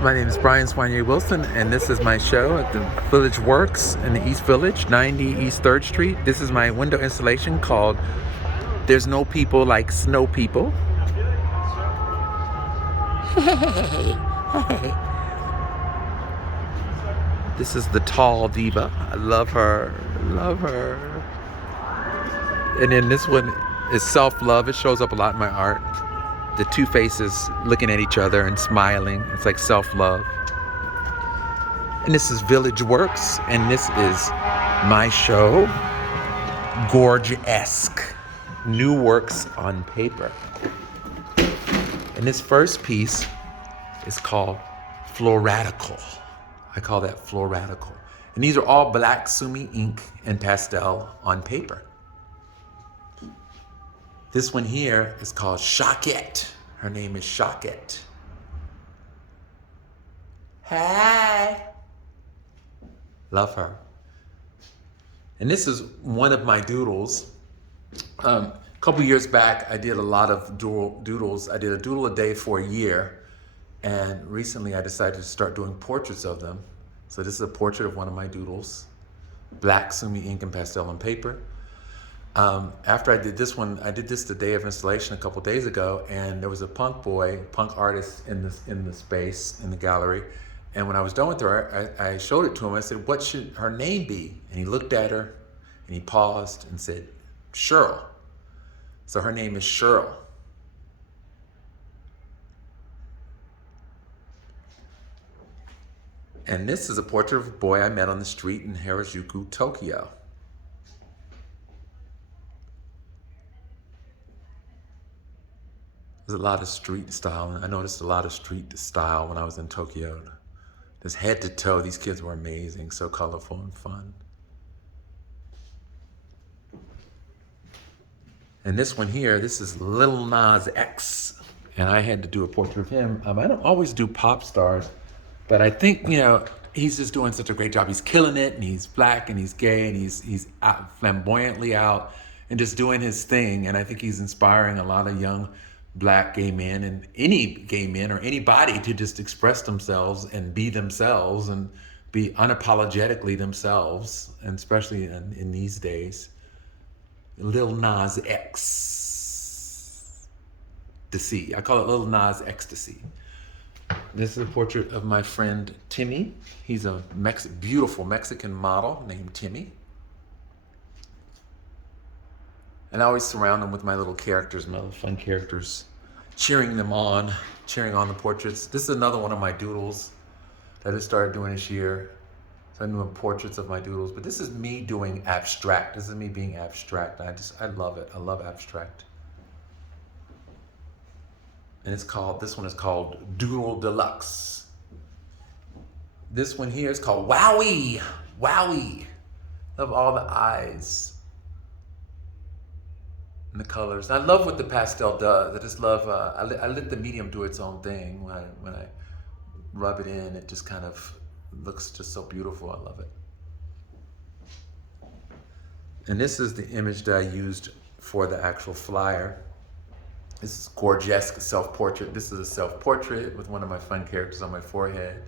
My name is Brian Soigne Wilson, and this is my show at the Village Works in the East Village, 90 East 3rd Street. This is my window installation called There's No People Like Snow People. This is the tall diva. I love her, love her. And then this one is self-love. It shows up a lot in my art. The two faces looking at each other and smiling. It's like self-love. And this is Village Works, and this is my show, GORGESQUE, New Works on Paper. And this first piece is called Floradical. I call that Floradical. And these are all black sumi ink and pastel on paper. This one here is called Shockette. Her name is Shockette. Hi. Love her. And this is one of my doodles. A couple years back, I did a lot of doodles. I did a doodle a day for a year. And recently I decided to start doing portraits of them. So this is a portrait of one of my doodles. Black sumi ink and pastel on paper. After I did this one, I did this the day of installation a couple days ago, and there was a punk artist in the space, in the gallery. And when I was done with her, I showed it to him. I said, what should her name be? And he looked at her, and he paused and said, Cheryl. So her name is Cheryl. And this is a portrait of a boy I met on the street in Harajuku, Tokyo. There's a lot of street style. I noticed a lot of street style when I was in Tokyo. Just head to toe, these kids were amazing, so colorful and fun. And this one here, this is Lil Nas X. And I had to do a portrait of him. I don't always do pop stars, but I think, he's just doing such a great job. He's killing it, and he's black, and he's gay, and he's out, flamboyantly out, and just doing his thing. And I think he's inspiring a lot of young black gay men and any gay men or anybody to just express themselves and be themselves and be unapologetically themselves, and especially in these days. Lil Nas X. I call it Lil Nas Ecstasy. This is a portrait of my friend Timmy. He's a beautiful Mexican model named Timmy. And I always surround them with my little characters, my little fun characters, cheering on the portraits. This is another one of my doodles that I started doing this year. So I'm doing portraits of my doodles, but this is me doing abstract. This is me being abstract. I love it. I love abstract. And this one is called Doodle Deluxe. This one here is called Wowie. Wowie. Love all the eyes and the colors. I love what the pastel does. I just love, I let the medium do its own thing. When I rub it in, it just kind of looks just so beautiful. I love it. And this is the image that I used for the actual flyer. This is GORGESQUE self-portrait. This is a self-portrait with one of my fun characters on my forehead.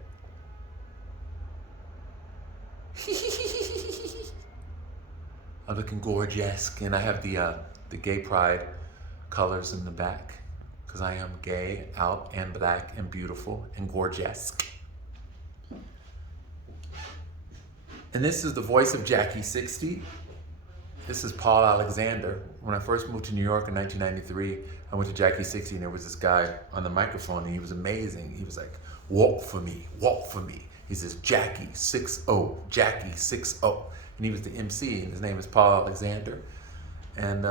I'm looking GORGESQUE, and I have the gay pride colors in the back because I am gay, out, and black, and beautiful, and GORGESQUE. And this is the voice of Jackie 60. This is Paul Alexander. When I first moved to New York in 1993, I went to Jackie 60, and there was this guy on the microphone, and he was amazing. He was like, walk for me, walk for me. He says, Jackie 60, Jackie 60. And he was the MC, and his name is Paul Alexander. And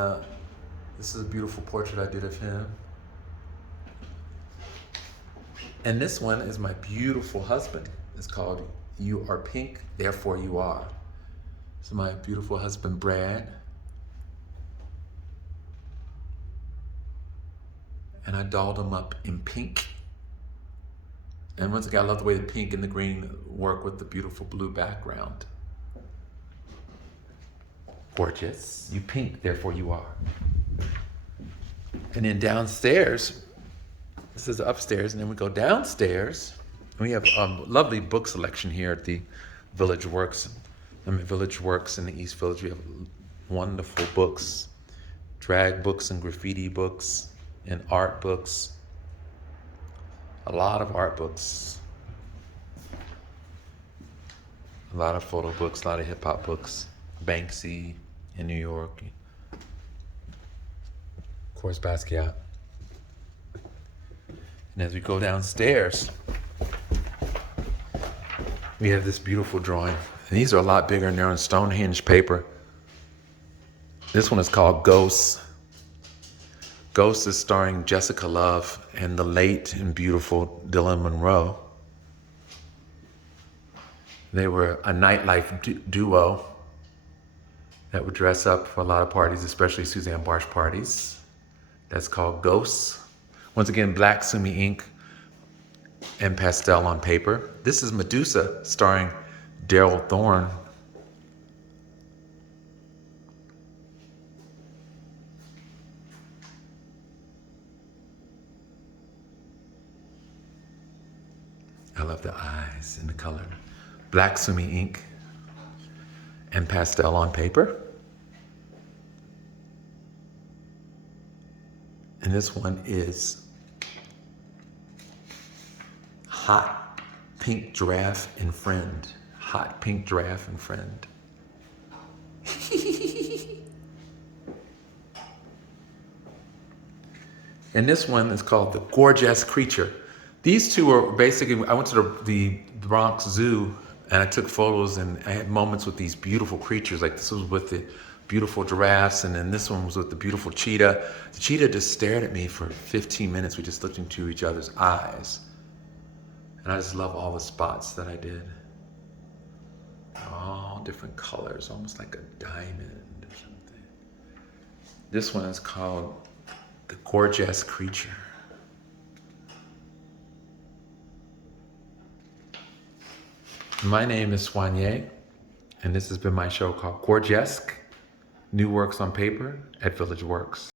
this is a beautiful portrait I did of him. And this one is my beautiful husband. It's called You Are Pink, Therefore You Are. So my beautiful husband, Brad. And I dolled him up in pink. And once again, I love the way the pink and the green work with the beautiful blue background. Gorgeous. You pink, therefore you are. And then downstairs, This is upstairs, and then we go downstairs. We have a lovely book selection here at the Village Works. Village Works in the East Village. We have wonderful books, drag books and graffiti books and art books. A lot of art books. A lot of photo books, a lot of hip hop books. Banksy in New York. Of course, Basquiat. And as we go downstairs, we have this beautiful drawing. And these are a lot bigger and they're on Stonehenge paper. This one is called Ghosts. Ghosts is starring Jessica Love and the late and beautiful Dylan Monroe. They were a nightlife duo that would dress up for a lot of parties, especially Suzanne Barsh parties. That's called Ghosts. Once again, black sumi ink and pastel on paper. This is Medusa, starring Daryl Thorne. I love the eyes and the color. Black sumi ink and pastel on paper. And this one is Hot Pink Giraffe and Friend. Hot Pink Giraffe and Friend. And this one is called The GORGESQUE Creature. These two are basically, I went to the Bronx Zoo and I took photos and I had moments with these beautiful creatures. Like this was with the beautiful giraffes, and then this one was with the beautiful cheetah. The cheetah just stared at me for 15 minutes. We just looked into each other's eyes. And I just love all the spots that I did. All different colors, almost like a diamond or something. This one is called The GORGESQUE Creature. My name is Soigne, and this has been my show called GORGESQUE, New Works on Paper at Village Works.